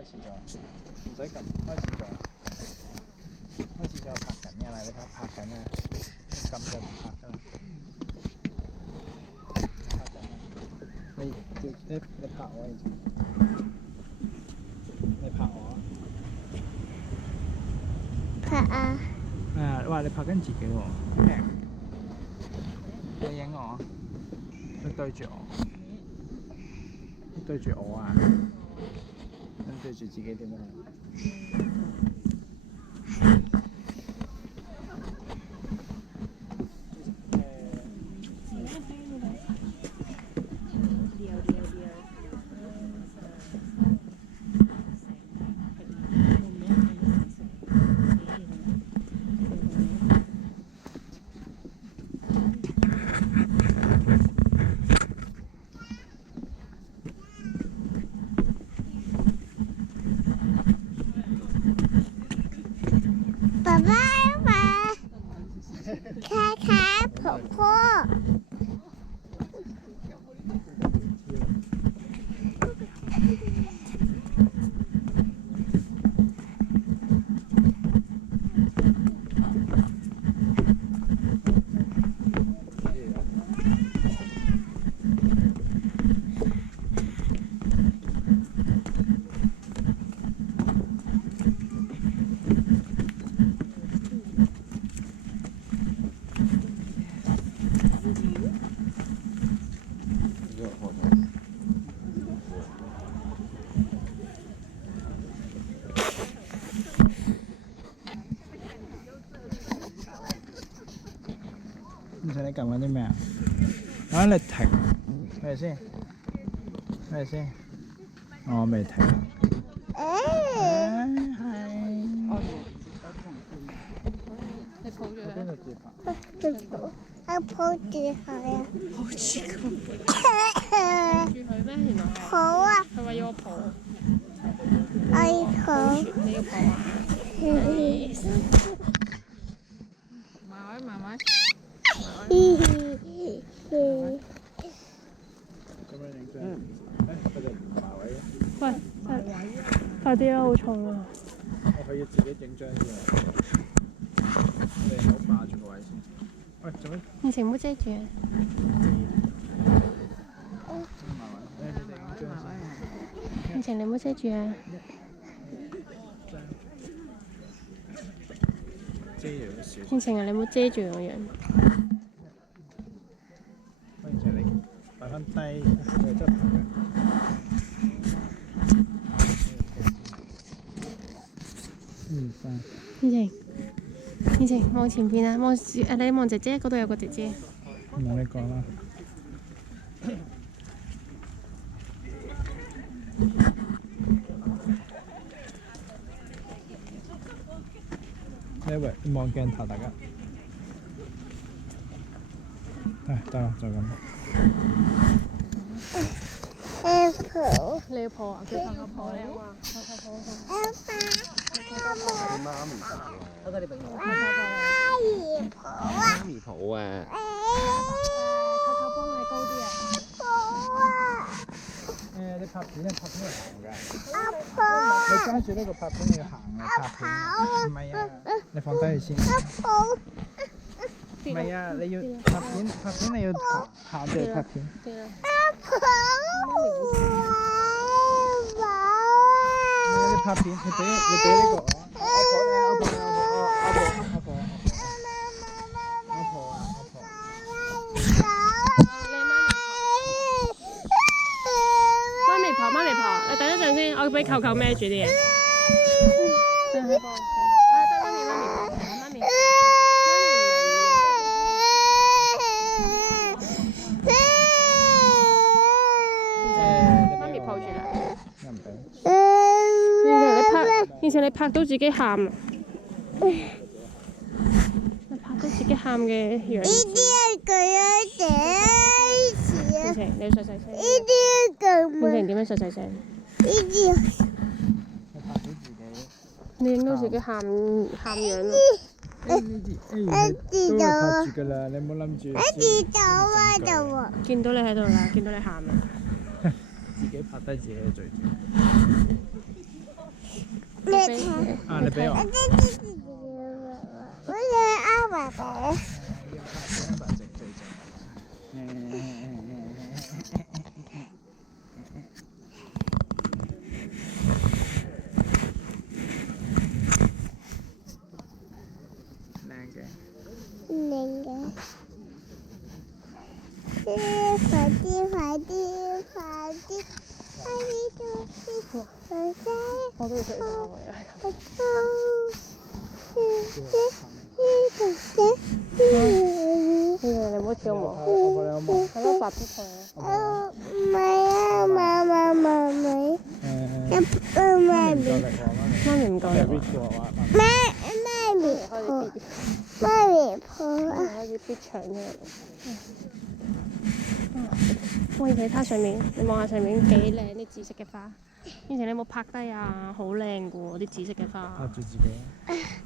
開始咗，唔使撳，開始咗，開始咗拍緊嘅啦，你睇拍緊啊，撳就唔拍㗎啦。拍緊啊！你拍我而家，你拍我拍啊！哇！你拍緊自己喎，靚！你影我，你對住我，你對住我啊！你對住自己點樣？爸爸嘛，看看婆婆。唔使你撳緊啲咩啊？啊！你停，咩先？咩先？我未停。係。你抱住佢。邊度接拍？我抱住佢啊！抱住佢。抱住佢咩？原來係。抱啊！佢話要我抱。我要抱。你要抱啊？慢慢。咁樣影相。佢哋唔埋位嘅。喂，快啲啦，好重啊！我要自己整張先。你唔好霸住個位先。喂，做咩？以前唔好遮住啊！以前你唔好遮住啊！遮住少少。以前啊，你唔好遮住我樣。以前你擺翻低，佢真係拍嘅。以前望前邊啊，你望姐姐嗰度有個姐姐。唔同你講啦。喂，望鏡頭大家。得啦，就咁。你要抱啊？佢拍個抱你啊嘛，媽咪抱啊！靠幫你高啲啊！你拍片係行㗎。阿婆。你揸住呢個拍片要行嘅拍片。唔係啊，你放低佢先。唔係啊，你要拍片你要行住拍片。你拍片，你俾呢個我。阿婆。媽咪抱，你等一陣先，我俾舅舅孭住啲嘢。得媽咪抱，媽咪。媽咪抱住啦。又唔俾。以前你拍到自己喊啊！你拍到自己喊嘅樣。以前你要細細聲。以前點樣細細聲？你影到自己喊樣啊！都會拍住㗎啦，你唔好諗住。見到你喺度啦，見到你喊啦。自己拍低自己嘅罪。俾啊，你俾我。我要阿爸爸。靚嘅。快啲快啲快啲快啲做事，快啲！我都要食飯喎，你唔好跳舞，係咯，白啲佢。唔係啊，媽媽媽咪，媽咪，媽咪唔夠力喎，媽咪婆，媽咪婆啊！可以逼牆出嚟。喂，睇它上面，你望下上面幾靚啲紫色嘅花。以前你有冇拍低啊？好靚嘅喎，啲紫色嘅花。拍住自己。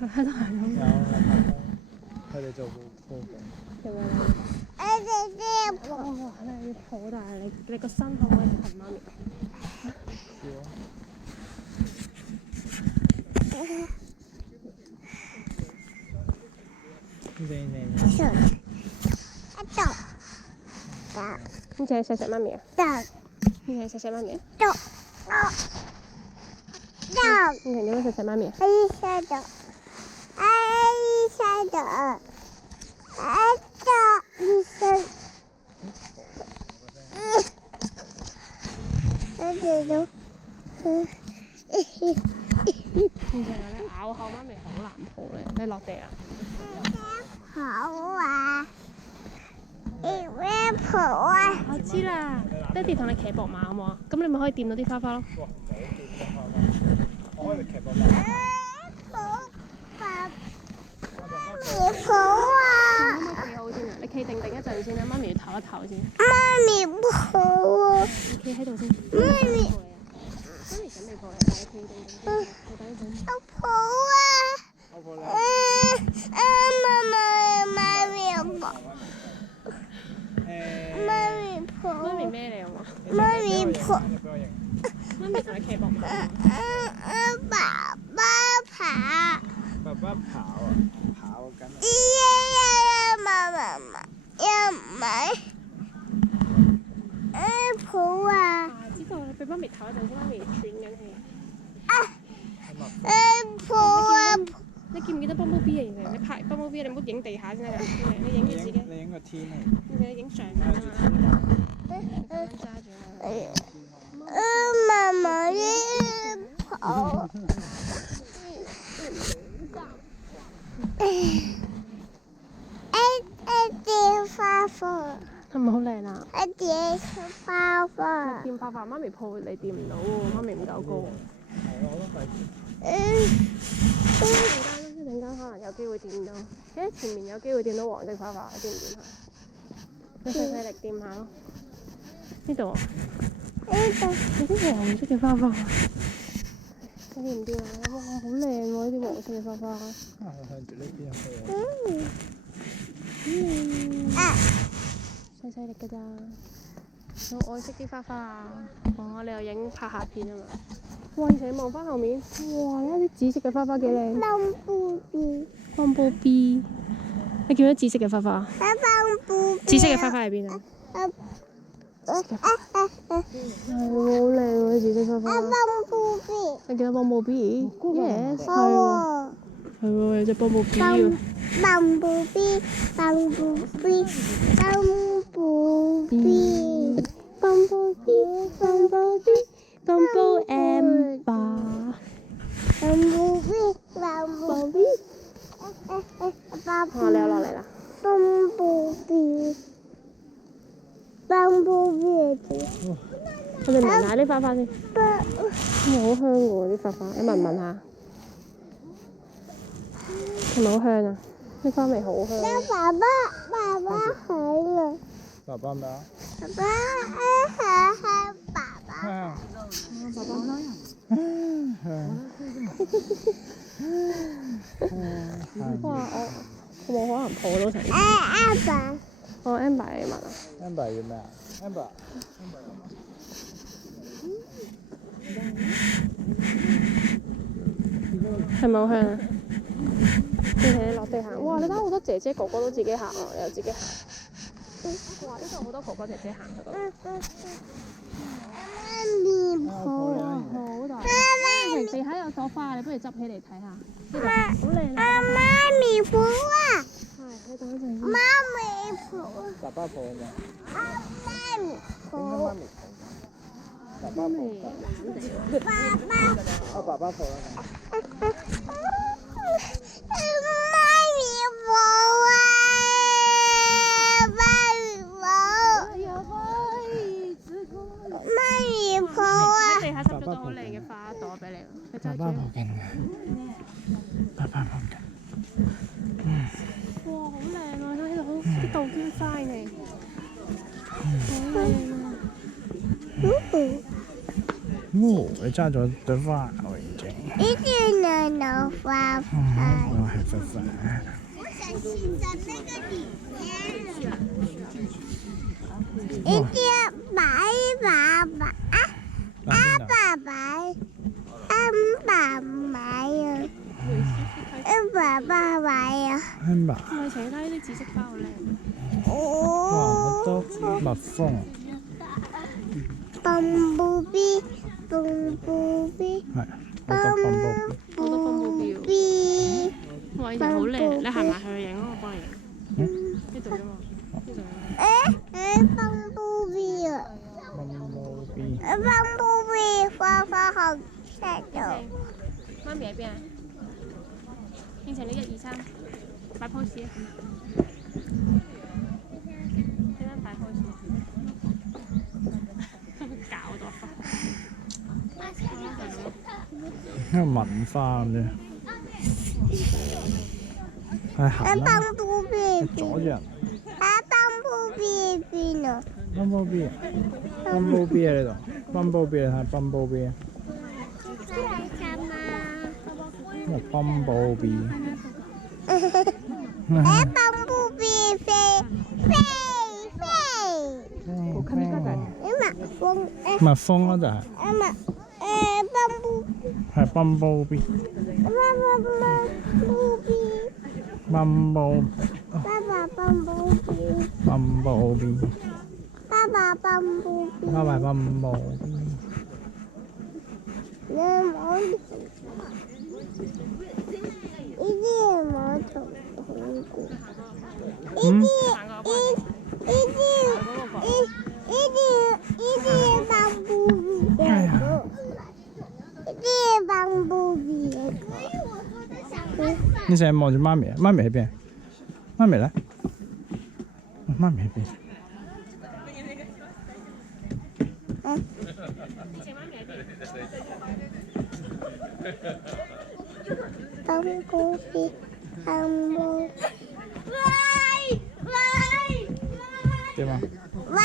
佢喺度係咁。有拍低，佢哋做報警。有冇靚？哇！你好大，你個身可唔可以近媽咪？呢隻係錫錫媽咪啊？呢隻係錫錫媽咪啊？呢隻點樣錫錫媽咪啊？呢隻咧咬口媽咪好難抱咧，你落地啊？好啊！咩婆啊？我知啦，爹哋同你騎膊馬好冇啊？咁你咪可以掂到啲花花咯。我可以騎膊馬。婆啊！可唔可以企好先啊？你企定一陣先啦，媽咪要唞一唞先。媽咪婆啊！你企喺度先。媽咪，媽咪準備抱你，但係企定，你等一陣。我婆啊！媽咪婆。媽咪孭你好嘛？媽咪婆。媽咪同你騎膊馬。爸爸跑。爸爸跑啊，跑緊。媽，又唔係。婆啊！知道你俾媽咪唞一陣先，媽咪喘緊氣。婆啊！你見唔見得 Bumblebee 啊？原來你拍 Bumblebee，你唔好影地下先得㗎，你影住自己。你影個天氣。你影上面啊嘛。咁揸住啊！媽媽跑。一花花。係咪好靚啊？一碟花花。掂花花，媽咪抱你掂唔到喎，媽咪唔夠高。係我都費事。一陣間可能有機會掂到，前面有機會掂到黃色花花，掂唔掂下？你細力掂下咯。呢度啊？有啲黃色嘅花花。你掂唔掂啊？哇，好靚喎！呢啲黃色嘅花花。向住呢邊去。細力㗎咋？我愛惜啲花花啊！哇！你又影拍下片啊嘛？哇！以前你望翻後面，哇！呢啲紫色嘅花花幾靚。Bumblebee。你見到紫色嘅花花？紫色嘅花花喺邊啊？係好靚喎！紫色花花。你見到 Bumblebee？Yes，係喎。係喎，有隻 Bumblebee 喎。Bumblebee Amber。你又落嚟啦。我哋聞下啲花花先。好香喎啲花花，你聞唔聞下？係咪好香啊？啲花味好香。爸爸響啊！爸爸咩啊？爸爸響爸爸。爸爸香。哇！我冇可能抱到成。Amber。哦 ，Amber 你聞啊 ？Amber 要咩啊 ？Amber。係咪好香啊？並且落地行，哇！你睇好多姐姐哥哥都自己行喎，你又自己行。哇！呢度好多哥哥姐姐行喺度。面婆，好大。地下有朵花，你不如執起嚟睇下。呢度好靚啊！媽咪婆啊！係，你等一陣。媽咪婆，爸爸婆嘅。媽咪婆，媽咪婆。爸爸婆。爸爸，啊，爸爸婆啦。媽咪婆啊！媽咪婆，媽咪婆啊！地下執咗朵好靚嘅花朵俾你，你揸住。爸爸婆勁嘅。爸爸婆勁。哇，好靚啊！呢度好啲杜鵑花嚟，好靚啊！你揸咗朵花喎已經。呢啲奶奶花花。我係花花。我想親在那個裡面。一隻白爸爸啊！阿爸爸，阿爸爸呀！阿爸爸爸呀！係嘛？我以前睇呢啲紫色花好靚。哇！好多蜜蜂。Bumblebee， bumblebee， 係。好多好多分布標。 bee， 哇！以前好靚，你行埋去影咯，我幫你影。呢度啫嘛，呢度。bumblebee 啊 Bumblebee。 ，bumblebee 花花好靚㗎。媽咪喺邊啊？應承你1、2、3，擺 pose 啊！點樣擺 pose？搞到花。一個文花咁啫。係行啦。bumblebee 阻住人。bumblebee 邊啊 Bumblebee 啊 ！Bumblebee 喺呢度。Bumblebee 你睇 Bumblebee 啊。咩 Bumblebee？ bumblebee 飛。蜜蜂咯就係。係 Bumblebee。Bumblebee。爸爸 bumblebee。 Bumblebee。爸爸 bumblebee。爸爸 Bumblebee。你冇呢啲冇同過。呢啲 bumblebee 嘅歌。呢啲 bumblebee 嘅歌。你成日望住媽咪啊？媽咪喺邊？媽咪咧？媽咪喺邊？bumblebee， 點啊？喂！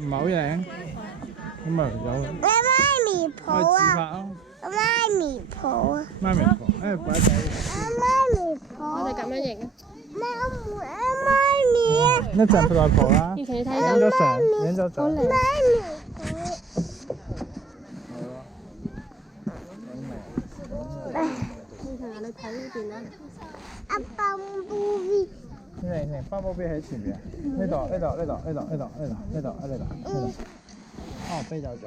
唔係好靚，咁咪有你媽咪可以抱啊！自拍啊！媽咪抱啊！媽咪抱，擺仔。媽咪抱。我哋咁樣影。媽咪。一陣再抱啦。以前你睇影咗相，影咗相。媽咪你睇呢邊啦。阿 bumblebee。你 Bumblebee 喺前面。呢度。哦，飛走咗。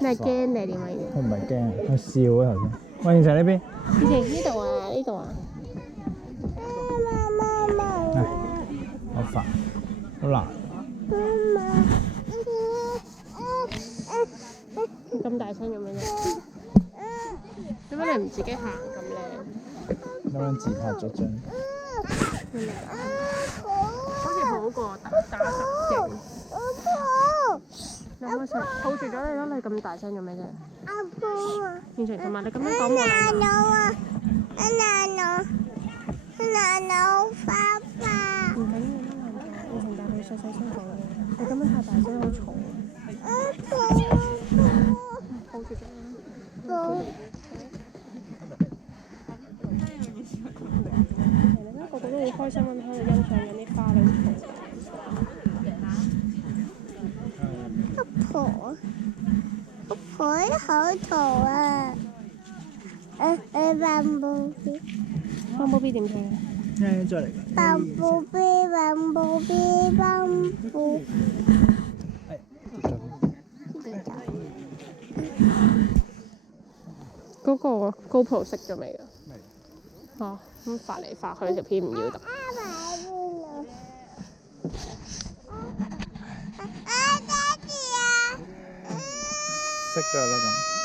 你係驚定係點啊？佢唔係驚，佢笑啊頭先。喂，現場呢邊。以前呢度啊，呢度啊。好煩，好難。咁大聲咁樣啫？點解你唔自己行咁靚？咁樣自拍咗張。好似好過打實景。你可唔可以抱住咗你咯？你咁大聲做咩啫？阿婆啊！現場同埋你咁樣講冇禮貌。啊！奶奶花花。唔緊要啦，現場但係細細聲講嘅，你咁樣太大聲好嘈。抱住咗你。個個都好開心咁喺度欣賞緊啲花女。婆，阿婆好嘈啊！蹦布比，蹦布 B 點唱？再嚟個。蹦布比，蹦布比，蹦布。係，跌咗。嗰個 GoPro 熄咗未啊？未。哦，咁發嚟發去條片唔要得。爹哋啊！熄咗啦咁。